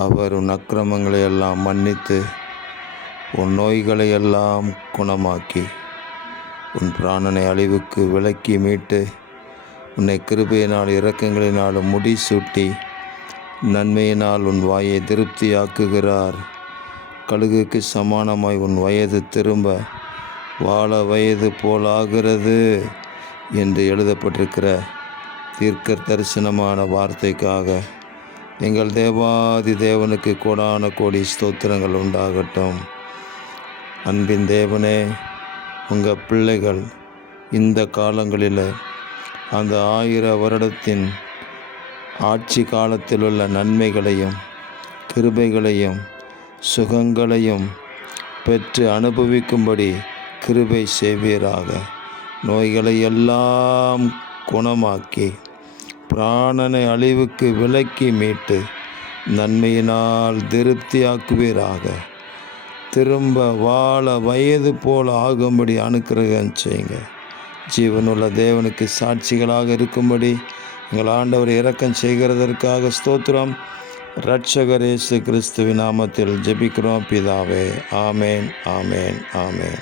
அவர் உன் அக்கிரமங்களை எல்லாம் மன்னித்து உன் நோய்களை எல்லாம் குணமாக்கி உன் பிராணனை அழிவுக்கு விலக்கி மீட்டு உன்னை கிருபையினால் இரக்கங்களினாலும் முடிசூட்டி நன்மையினால் உன் வாயை திருப்தியாக்குகிறார். கழுகுக்கு சமானமாய் உன் வயது திரும்ப வாழ வயது போலாகிறது என்று எழுதப்பட்டிருக்கிற தீர்க்க தரிசனமான வார்த்தைக்காக எங்கள் தேவாதி தேவனுக்கு கோடான கோடி ஸ்தோத்திரங்கள் உண்டாகட்டும். அன்பின் தேவனே, உங்கள் பிள்ளைகள் இந்த காலங்களில் அந்த 1000 வருடத்தின் ஆட்சி காலத்தில் உள்ள நன்மைகளையும் கிருபைகளையும் சுகங்களையும் பெற்று அனுபவிக்கும்படி கிருபை செய்வீராக. நோய்களை எல்லாம் குணமாக்கி பிராணனை அழிவுக்கு விலக்கி மீட்டு நன்மையினால் திருப்தியாக்குவீராக. திரும்ப வாழ வயது போல் ஆகும்படி அனுக்கிரகம் செய்யுங்க. ஜீவனுள்ள தேவனுக்கு சாட்சிகளாக இருக்கும்படி எங்கள் ஆண்டவர் இரக்கம் செய்கிறதற்காக ஸ்தோத்திரம். இரட்சகர் இயேசு கிறிஸ்துவின் நாமத்தில் ஜெபிக்கிறோம் பிதாவே. ஆமேன், ஆமேன், ஆமேன்.